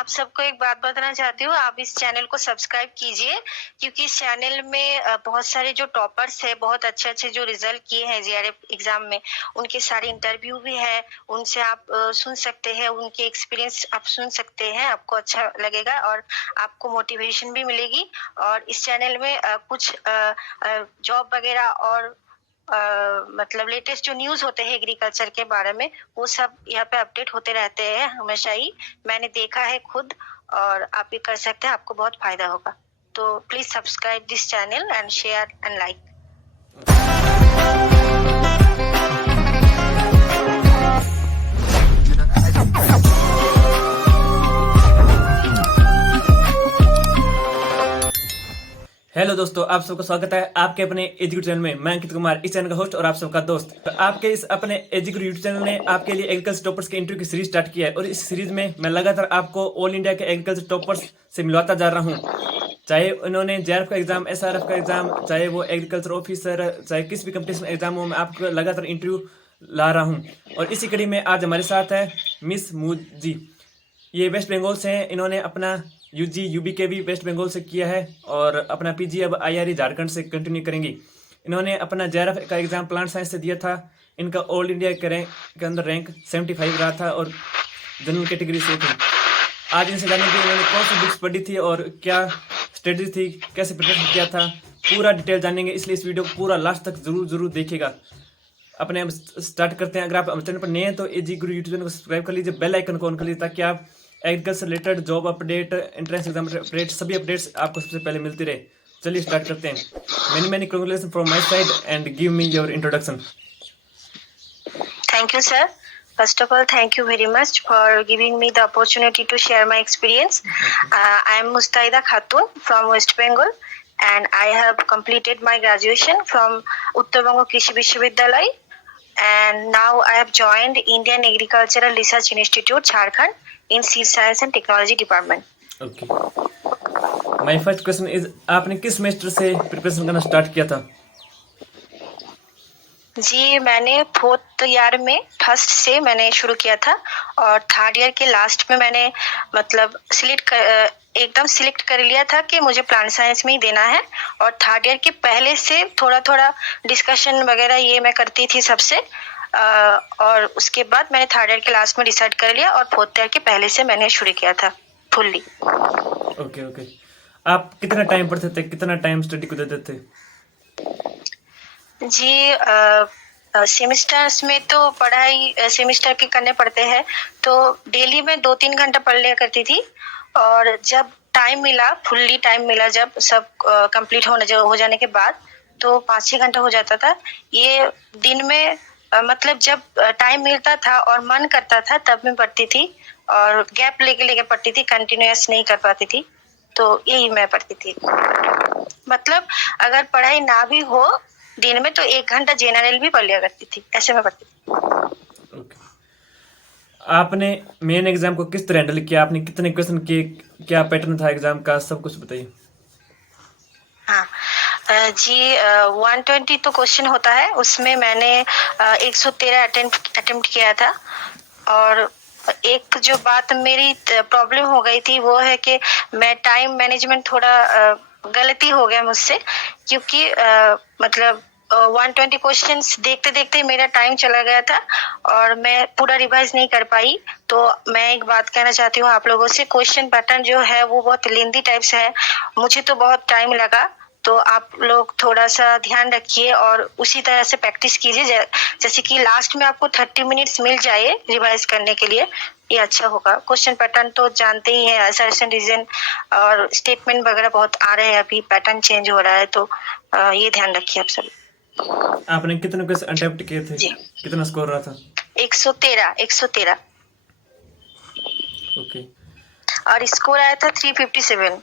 आप सबको एक बात बताना चाहती हूँ, आप इस चैनल को सब्सक्राइब कीजिए क्योंकि इस चैनल में बहुत सारे जो टॉपर्स है, बहुत अच्छे-अच्छे जो रिजल्ट किए हैं जेआरएफ एग्जाम में, उनके सारे इंटरव्यू भी है, उनसे आप सुन सकते हैं, उनके एक्सपीरियंस आप सुन सकते हैं, आपको अच्छा लगेगा और आपको मोटिवेशन भी मिलेगी। और इस चैनल में कुछ जॉब वगैरह और मतलब लेटेस्ट जो न्यूज होते हैं एग्रीकल्चर के बारे में, वो सब यहाँ पे अपडेट होते रहते हैं हमेशा ही। मैंने देखा है खुद, और आप भी कर सकते हैं, आपको बहुत फायदा होगा। तो please subscribe this channel and share and like. Hello दोस्तों, आप सबका स्वागत है आपके अपने एजुकेट चैनल में। मैं अंकित कुमार, इस चैनल का होस्ट और आप सबका दोस्त। तो आपके इस अपने एजुकेट यूट्यूब चैनल ने आपके लिए एग्रीकल्चर टॉपर्स के इंटरव्यू की सीरीज स्टार्ट किया है और इस सीरीज में मैं लगातार आपको ऑल इंडिया के एग्रीकल्चर टॉपर्स से मिलवाता जा रहा हूँ। चाहे उन्होंने जेआरएफ का एग्जाम, एसआरएफ का एग्जाम, चाहे वो एग्रीकल्चर ऑफिसर, चाहे किसी भी कंपटीशन एग्जाम हो, मैं आपको लगातार इंटरव्यू ला रहा हूँ। और इसी कड़ी में आज हमारे साथ है मिस मूजी। ये वेस्ट बंगाल से हैं। इन्होंने अपना यूजी यूबीके भी वेस्ट बंगाल से किया है और अपना पीजी अब आईआरई झारखंड से कंटिन्यू करेंगी। इन्होंने अपना जेआरएफ का एग्जाम प्लांट साइंस से दिया था। इनका ऑल इंडिया के अंदर रैंक 75 रहा था और जनरल कैटेगरी से थी। आज इनसे जानेंगे इन्होंने कौन सी बुक्स पढ़ी थी और क्या स्ट्रेटजी थी, कैसे प्रिपरेशन किया था, पूरा डिटेल जानेंगे। इसलिए इस वीडियो को पूरा लास्ट तक जरूर देखिएगा। अपने अब स्टार्ट करते हैं। अगर आप चैनल पर नए हैं तो एजी गुरु यूट्यूब चैनल को सब्सक्राइब कर लीजिए, बेल आइकन को ऑन कर लीजिए ताकि आप agriculture related job update, entrance exam update, सभी अपडेट्स आपको सबसे पहले मिलती रहे। चलिए स्टार्ट करते हैं। Many congratulation from my side and give me your introduction. Thank you, sir. First of all, thank you very much for giving me the opportunity to share my experience. I am Mustaida Khatun from West Bengal, and I have completed my graduation from Uttar Bengal Krishi Vishwavidyalaya, and now I have joined Indian Agricultural Research Institute, Jharkhand, in Seed Science and Technology Department. Okay, my first question is, आपने किस semester से preparation करना start किया था? जी, मैंने 4th year में first से मैंने शुरू किया था और 3rd ईयर के लास्ट में मैंने मतलब एकदम सिलेक्ट कर लिया था कि मुझे प्लांट साइंस में ही देना है। और 3rd ईयर के पहले से थोड़ा डिस्कशन वगैरह ये मैं करती थी सबसे, और उसके बाद मैंने 3rd ईयर के लास्ट में डिसाइड कर लिया और 4th ईयर के पहले से मैंने शुरू किया था फुल्ली। ओके, आप कितना टाइम पढ़ते थे, कितना टाइम स्टडी को देते थे? जी, सेमेस्टर्स में तो पढ़ाई सेमेस्टर के करने पड़ते हैं, तो डेली में 2-3 घंटा पढ़ लिया करती थी। और जब टाइम मिला, फुल्ली टाइम मिला, जब सब कंप्लीट हो जाने के बाद, तो 5-6 घंटा हो जाता था। ये दिन में मतलब जब टाइम मिलता था और मन करता था तब मैं पढ़ती थी, और गैप लेके पढ़ती थी, कंटिन्यूअस नहीं कर पाती थी। तो यही मैं पढ़ती थी। मतलब अगर पढ़ाई ना भी हो दिन में तो 1 घंटा जनरल भी पढ़ लिया करती थी, ऐसे में पढ़ती थी। ओके, आपने मेन एग्जाम को किस तरह हैंडल किया? आपने कितने क्वेश्चन किए, क्या पैटर्न था एग्जाम का, सब कुछ बताइए। हाँ, जी, 120 तो क्वेश्चन होता है, उसमें मैंने 113 अटेम्प्ट किया था। और एक जो बात मेरी प्रॉब्लम हो गई थी वो है कि मैं टाइम मैनेजमेंट थोड़ा गलती हो गया मुझसे, क्योंकि मतलब 120 क्वेश्चंस देखते मेरा टाइम चला गया था और मैं पूरा रिवाइज नहीं कर पाई। तो मैं एक बात कहना चाहती हूँ आप लोगों से, क्वेश्चन पैटर्न जो है वो बहुत लेंदी टाइप से है, मुझे तो बहुत टाइम लगा। तो आप लोग थोड़ा सा ध्यान रखिए और उसी तरह से प्रैक्टिस कीजिए, जैसे कि लास्ट में आपको 30 मिनट्स मिल जाए रिवाइज करने के लिए, ये अच्छा होगा। क्वेश्चन पैटर्न तो जानते ही हैं, असर्शन, रीजन और स्टेटमेंट वगैरह बहुत आ रहे हैं, अभी पैटर्न चेंज हो रहा है, तो ये ध्यान रखिए आप सब। आपने कितने क्वेश्चन अटेम्प्ट किए थे, कितना स्कोर रहा था? 113। ओके, और स्कोर आया था 357।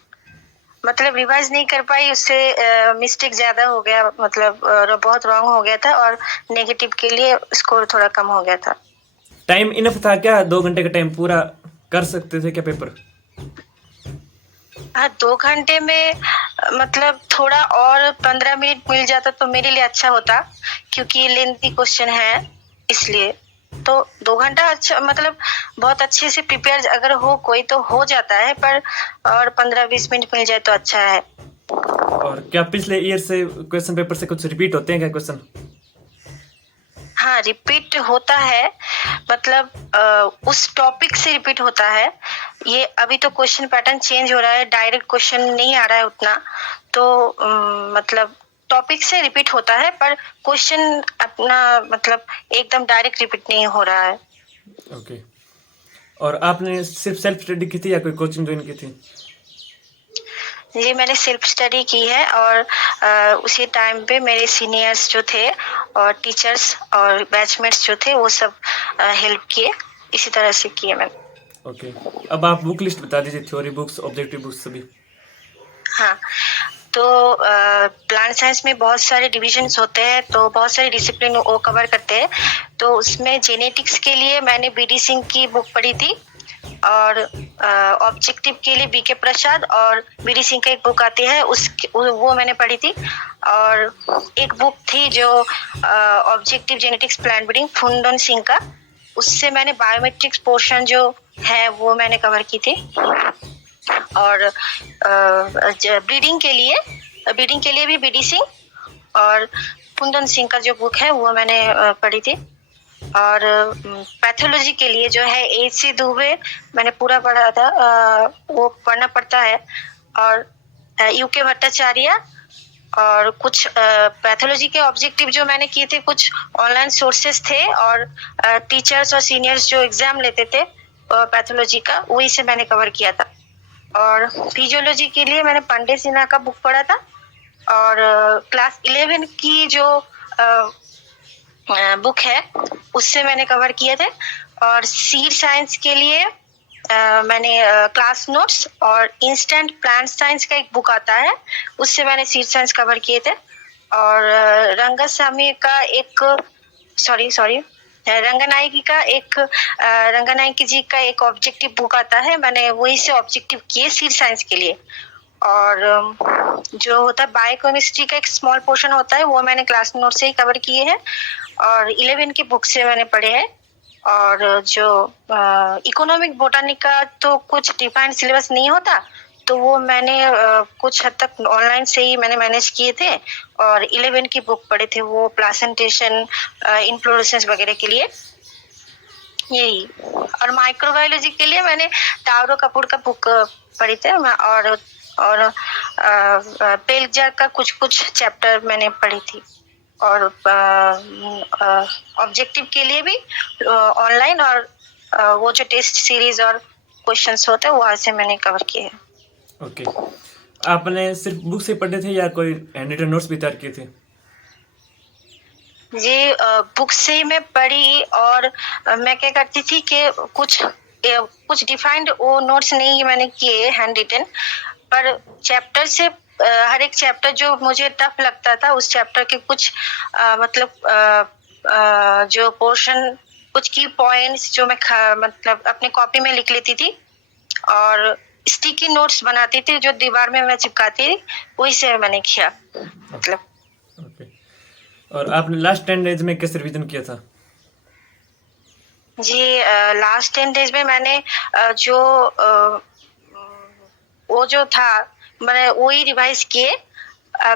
मतलब रिवाइज नहीं कर पाई, उससे मिस्टेक ज्यादा हो गया, मतलब बहुत रॉन्ग हो गया था और नेगेटिव के लिए स्कोर थोड़ा कम हो गया था। टाइम इनफ था क्या? 2 घंटे का टाइम पूरा कर सकते थे क्या पेपर? हाँ, 2 घंटे में मतलब थोड़ा और 15 मिनट मिल जाता तो मेरे लिए अच्छा होता, क्योंकि लेंथी क्वेश्चन है इसलिए। तो 2 घंटा अच्छा मतलब बहुत अच्छे से प्रिपेयर अगर हो कोई तो हो जाता है, पर और 15-20 मिनट मिल जाए तो अच्छा है। और क्या पिछले ईयर से क्वेश्चन पेपर से कुछ रिपीट होते हैं क्या क्वेश्चन? हाँ, रिपीट होता है, मतलब उस टॉपिक से रिपीट होता है। ये अभी तो क्वेश्चन पैटर्न चेंज हो रहा है, डायरेक्ट क्वेश्चन नहीं आ रहा है उतना, तो मतलब टॉपिक से रिपीट होता है, पर क्वेश्चन अपना मतलब एकदम डायरेक्ट रिपीट नहीं हो रहा है। ओके। और आपने सिर्फ सेल्फ स्टडी की थी या कोई कोचिंग ज्वाइन की थी? जी, मैंने सेल्फ स्टडी की है, और उसी टाइम पे मेरे सीनियर्स जो थे और टीचर्स और बैचमेट्स जो थे वो सब हेल्प किए, इसी तरह से किए मैंने। ओके। अब आप बुक लिस्ट बता दीजिए, थ्योरी बुक्स, ऑब्जेक्टिव बुक्स सभी। हाँ, तो प्लांट साइंस में बहुत सारे डिविजन्स होते हैं, तो बहुत सारे डिसिप्लिन वो कवर करते हैं। तो उसमें जेनेटिक्स के लिए मैंने बीडी सिंह की बुक पढ़ी थी, और ऑब्जेक्टिव के लिए बीके प्रसाद और बीडी सिंह की एक बुक आती है वो मैंने पढ़ी थी। और एक बुक थी जो objective genetics plant breeding Phundan Singh का, उससे मैंने बायोमेट्रिक्स पोर्शन जो है वो मैंने कवर की थी। और ब्रीडिंग के लिए भी बीडी सिंह और कुंदन सिंह का जो बुक है वो मैंने पढ़ी थी। और पैथोलॉजी के लिए जो है एच.सी. दुबे मैंने पूरा पढ़ा था, वो पढ़ना पड़ता है। और यूके भट्टाचार्य, और कुछ पैथोलॉजी के ऑब्जेक्टिव जो मैंने किए थे, कुछ ऑनलाइन सोर्सेस थे, और टीचर्स और सीनियर्स जो एग्जाम लेते थे पैथोलॉजी का, वही से मैंने कवर किया था। और फिजियोलॉजी के लिए मैंने पांडे सिन्हा का बुक पढ़ा था, और क्लास 11 की जो बुक है उससे मैंने कवर किए थे। और सीड साइंस के लिए मैंने क्लास नोट्स और इंस्टेंट प्लांट साइंस का एक बुक आता है, उससे मैंने सीड साइंस कवर किए थे। और रंगास्वामी का एक रंगनायकी जी का एक ऑब्जेक्टिव बुक आता है, मैंने वही से ऑब्जेक्टिव किए सीड साइंस के लिए। और जो होता है बायोकेमिस्ट्री का एक स्मॉल पोर्शन होता है, वो मैंने क्लास नोट से ही कवर किए हैं, और 11 की बुक से मैंने पढ़े हैं। और जो इकोनॉमिक बोटानी का तो कुछ डिफाइंड सिलेबस नहीं होता, तो वो मैंने कुछ हद तक ऑनलाइन से ही मैंने मैनेज किए थे। और 11 की बुक पढ़े थे, वो प्लासेंटेशन, इन्फ्लोरेसेंस वगैरह के लिए, यही। और माइक्रोबायोलॉजी के लिए मैंने टावरो कपूर का बुक पढ़ी थी, और पेलजा का कुछ चैप्टर मैंने पढ़ी थी। और ऑब्जेक्टिव के लिए भी ऑनलाइन, और वो जो टेस्ट सीरीज और क्वेश्चंस होते हैं वहाँ से मैंने कवर किए हैं। ओके। आपने सिर्फ बुक से पढ़े थे या कोई हैंड रिटन नोट्स भी तैयार किए थे? जी, बुक से ही मैं पढ़ी, और मैं क्या करती थी कि कुछ डिफाइंड वो नोट्स नहीं मैंने किए हैंड रिटन, पर चैप्टर से हर एक चैप्टर जो मुझे टफ लगता था उस चैप्टर के कुछ जो पोर्शन, कुछ की पॉइंट्स जो मैं मतलब अपने कॉपी में लिख लेती थी, और स्टिकी नोट्स बनाती थी जो दीवार में मैं चिपकाती थी, वही से मैंने किया मतलब। ओके। और आपने लास्ट 10 डेज में कैसे रिवीजन किया था? जी, लास्ट 10 डेज में मैंने जो वो जो था मैंने वही रिवाइज किए।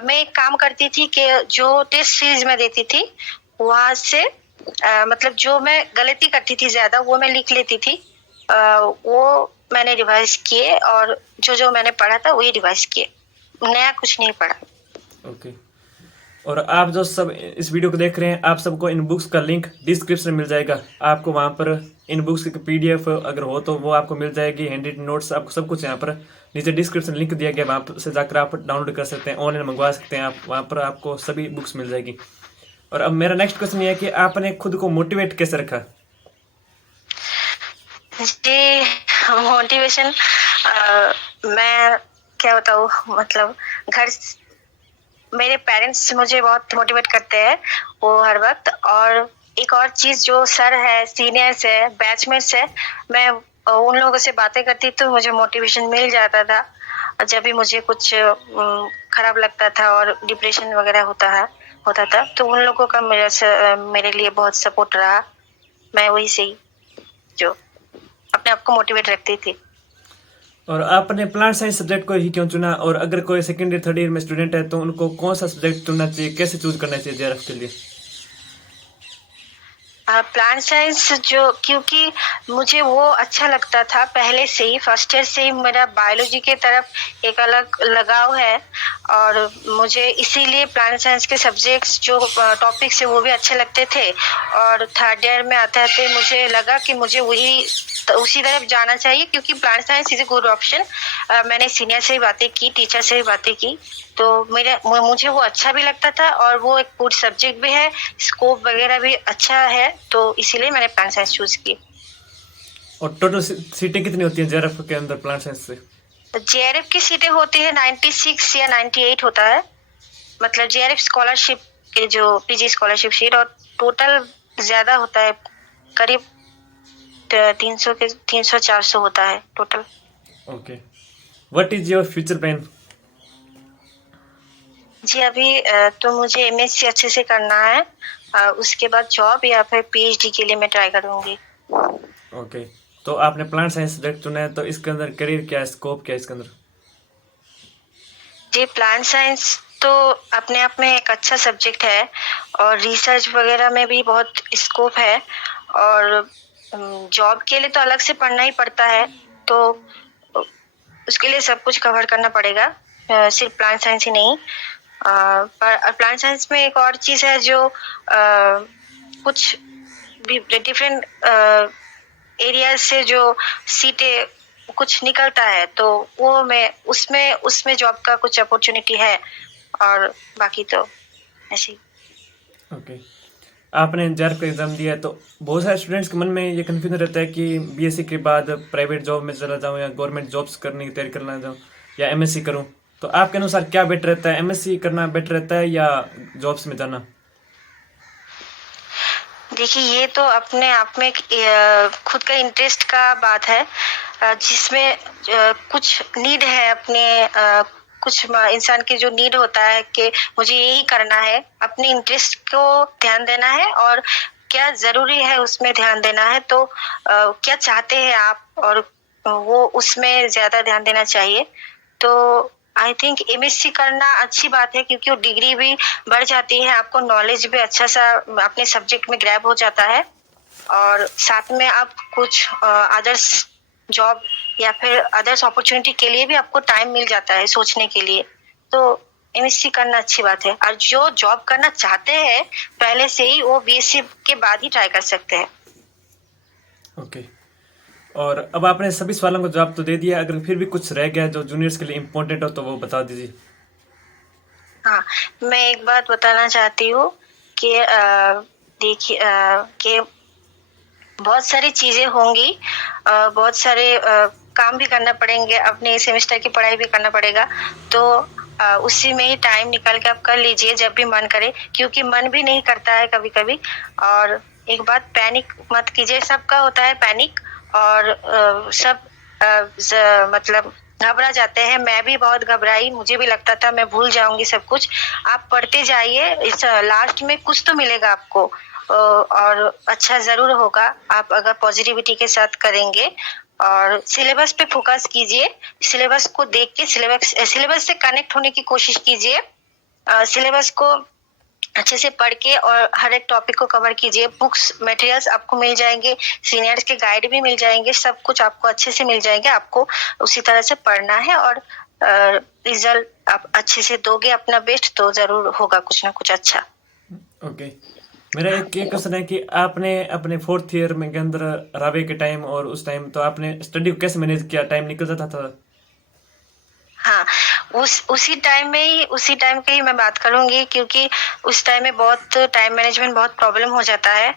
मैं एक काम करती थी कि जो टेस्ट सीरीज में देती थी वहां से मतलब जो मैं गलती करती थी ज्यादा वो मैं लिख लेती थी, वो मैंने रिवाइज किए, और जो मैंने पढ़ा था वही रिवाइज किए, नया कुछ नहीं पढ़ा। ओके। और आप जो सब इस वीडियो को देख रहे हैं, आप सबको इन बुक्स का लिंक डिस्क्रिप्शन में मिल जाएगा। आपको वहाँ पर इन बुक्स की पीडीएफ अगर हो तो वो आपको मिल जाएगी, हैंड रिटन नोट्स, आपको सब कुछ यहाँ पर नीचे डिस्क्रिप्शन लिंक दिया गया, वहाँ से जाकर आप डाउनलोड कर सकते हैं, ऑनलाइन मंगवा सकते हैं आप, वहाँ पर आपको सभी बुक्स मिल जाएगी। और अब मेरा नेक्स्ट क्वेश्चन ये है कि आपने खुद को मोटिवेट कैसे रखा? जी, मोटिवेशन मैं क्या बताऊँ, मतलब मेरे पेरेंट्स मुझे बहुत मोटिवेट करते हैं वो हर वक्त। और एक और चीज, जो सर है, सीनियर्स है, बैचमेट्स है, मैं उन लोगों से बातें करती तो मुझे मोटिवेशन मिल जाता था। जब भी मुझे कुछ खराब लगता था और डिप्रेशन वगैरह होता था, तो उन लोगों का मेरे लिए बहुत सपोर्ट रहा। मैं वही से ही जो अपने आप को मोटिवेट रखती थी। और आपने प्लांट साइंस सब्जेक्ट को ही क्यों चुना, और अगर कोई सेकेंड ईयर थर्ड ईयर में स्टूडेंट है तो उनको कौन सा सब्जेक्ट चुनना चाहिए, कैसे चूज करना चाहिए जेआरएफ के लिए? प्लांट साइंस जो, क्योंकि मुझे वो अच्छा लगता था पहले से ही, फर्स्ट ईयर से ही मेरा बायोलॉजी के तरफ एक अलग लगाव है, और मुझे इसीलिए प्लांट साइंस के सब्जेक्ट्स जो टॉपिक्स है वो भी अच्छे लगते थे। और थर्ड ईयर में आते आते मुझे लगा कि मुझे उसी तरफ जाना चाहिए, क्योंकि plant science is a good option. मैंने सीनियर से भी बातें की, टीचर से भी बातें की, तो मुझे वो अच्छा भी लगता था, और वो एक गुड सब्जेक्ट भी है, स्कोप वगैरह भी अच्छा है, तो इसीलिए मैंने प्लांट साइंस चूज की। और टोटल सीटें कितनी होती हैं जेआरएफ के अंदर प्लांट साइंस से? जेआरएफ की सीटें होती है 96 या 98 होता है, मतलब जेआरएफ स्कॉलरशिप के जो पीजी स्कॉलरशिप सीट, और टोटल ज्यादा होता है, करीब 300 400 होता है total. Okay, what is your future plan? जी अभी तो मुझे एमएससी अच्छे से करना है, उसके बाद जॉब या फिर पीएचडी के लिए मैं ट्राई करूंगी। ओके, तो आपने प्लांट साइंस सब्जेक्ट चुना है, तो इसके अंदर करियर क्या है, स्कोप क्या है इसके अंदर? जी प्लांट साइंस तो अपने आप में एक अच्छा सब्जेक्ट है, और रिसर्च वगैरह में भी बहुत स्कोप है, और जॉब के लिए तो अलग से पढ़ना ही पड़ता है, तो उसके लिए सब कुछ कवर करना पड़ेगा, सिर्फ प्लांट साइंस ही नहीं। पर प्लांट साइंस में एक और चीज है जो कुछ भी डिफरेंट एरिया से जो सीटें कुछ निकलता है, तो वो मैं उसमें जॉब का कुछ अपॉर्चुनिटी है, और बाकी तो ऐसे ही। ओके, आपने जेआरएफ का एग्जाम दिया है, तो बहुत सारे स्टूडेंट्स के मन में ये कन्फ्यूजन रहता है कि बीएससी के बाद प्राइवेट जॉब में चला जाऊं, या गवर्नमेंट जॉब्स करने की तैयारी करना जाऊं, या एमएससी करूं, तो आपके अनुसार क्या बेटर रहता है, एमएससी करना बेटर रहता है या जॉब्स में जाना? देखिए ये तो अपने आप में खुद का इंटरेस्ट का बात है, जिसमें कुछ नीड है अपने, कुछ इंसान की जो नीड होता है कि मुझे यही करना है, अपने इंटरेस्ट को ध्यान देना है, और क्या जरूरी है उसमें ध्यान देना है, तो क्या चाहते हैं आप, और वो उसमें ज्यादा ध्यान देना चाहिए। तो आई थिंक एमएससी करना अच्छी बात है, क्योंकि वो डिग्री भी बढ़ जाती है, आपको नॉलेज भी अच्छा सा अपने सब्जेक्ट में ग्रैब हो जाता है, और साथ में आप कुछ अदर्स जॉब या फिर अदर्स अपॉर्चुनिटी के लिए भी आपको टाइम मिल जाता है सोचने के लिए, तो एमएससी करना अच्छी बात है। और जो जॉब करना चाहते हैं पहले से ही, वो बीएससी के बाद ही ट्राई कर सकते हैं। ओके, और अब आपने सभी सवालों का जवाब तो दे दिया, अगर फिर भी कुछ रह गया जो जूनियर्स के लिए इम्पोर्टेंट हो तो वो बता दीजिए। हाँ, मैं एक बात बताना चाहती हूँ कि देखिए कि बहुत सारी चीजें होंगी, बहुत सारे काम भी करना पड़ेंगे, अपने सेमेस्टर की पढ़ाई भी करना पड़ेगा, तो उसी में ही टाइम निकाल के आप कर लीजिए जब भी मन करे, क्योंकि मन भी नहीं करता है कभी कभी। और एक बात, पैनिक मत कीजिए, सबका होता है पैनिक, और सब मतलब घबरा जाते हैं, मैं भी बहुत घबराई, मुझे भी लगता था मैं भूल जाऊंगी सब कुछ। आप पढ़ते जाइए, इस लास्ट में कुछ तो मिलेगा आपको, और अच्छा जरूर होगा, आप अगर पॉजिटिविटी के साथ करेंगे। और सिलेबस पे फोकस कीजिए, सिलेबस को देख के सिलेबस से कनेक्ट होने की कोशिश कीजिए, सिलेबस को अच्छे से पढ़ के और हर एक टॉपिक को कवर कीजिए। बुक्स मटेरियल्स आपको मिल जाएंगे, सीनियर्स के गाइड भी मिल जाएंगे, सब कुछ आपको अच्छे से मिल जाएंगे, आपको उसी तरह से पढ़ना है, और रिजल्ट आप अच्छे से दोगे अपना बेस्ट, तो जरूर होगा कुछ ना कुछ अच्छा। ओके, मेरा एक ये क्वेश्चन है कि आपने अपने फोर्थ ईयर में के अंदर रावे के टाइम और उस टाइम तो आपने स्टडी को कैसे मैनेज किया, टाइम निकल जाता था? हाँ, उसी टाइम के ही मैं बात करूंगी, क्योंकि उस टाइम में बहुत टाइम मैनेजमेंट बहुत प्रॉब्लम हो जाता है,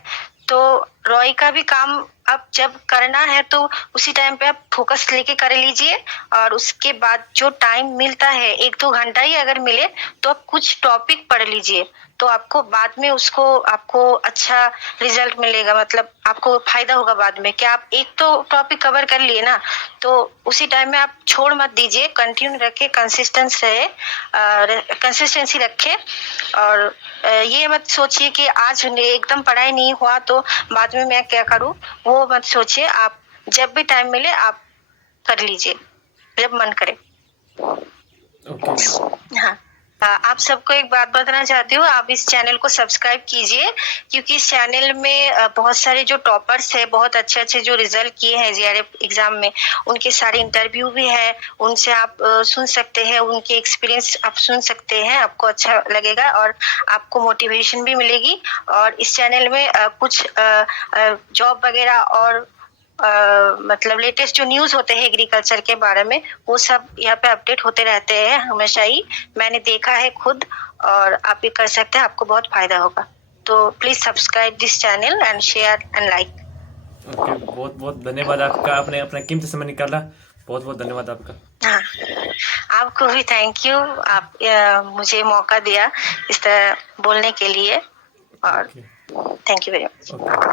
तो रॉय का भी काम अब जब करना है तो उसी टाइम पे आप फोकस लेके कर लीजिए। और उसके बाद जो टाइम मिलता है 1-2 घंटा ही अगर मिले तो आप कुछ टॉपिक पढ़ लीजिए, तो आपको बाद में उसको आपको अच्छा रिजल्ट मिलेगा, मतलब आपको फायदा होगा बाद में। क्या आप एक तो टॉपिक कवर कर लिए ना, तो उसी टाइम में आप छोड़ मत दीजिए, कंटिन्यू रखे, कंसिस्टेंसी रखे। और ये मत सोचिए कि आज एकदम पढ़ाई नहीं हुआ तो बाद में मैं क्या करूं, वो मत सोचिए। आप जब भी टाइम मिले आप कर लीजिए, जब मन करे। ओके। हाँ, आप सबको एक बात बताना चाहती हूँ, आप इस चैनल को सब्सक्राइब कीजिए, क्योंकि इस चैनल में बहुत सारे जो टॉपर्स है, बहुत अच्छे जो रिजल्ट किए हैं जीआरएफ एग्जाम में, उनके सारे इंटरव्यू भी है, उनसे आप सुन सकते हैं, उनके एक्सपीरियंस आप सुन सकते हैं, आपको अच्छा लगेगा और आपको मोटिवेशन भी मिलेगी। और इस चैनल में कुछ जॉब वगैरह और मतलब लेटेस्ट जो न्यूज होते हैं एग्रीकल्चर के बारे में, वो सब यहाँ पे अपडेट होते रहते हैं हमेशा ही। मैंने देखा है खुद, और आप भी कर सकते हैं, आपको बहुत फायदा होगा। तो please subscribe this channel and share and like. Okay, बहुत बहुत धन्यवाद आपका, आपने अपना कीमती समय निकाला, बहुत बहुत धन्यवाद आपका। हाँ, आपको भी थैंक यू, आप मुझे मौका दिया इस तरह बोलने के लिए, और okay. Thank you very much. Okay.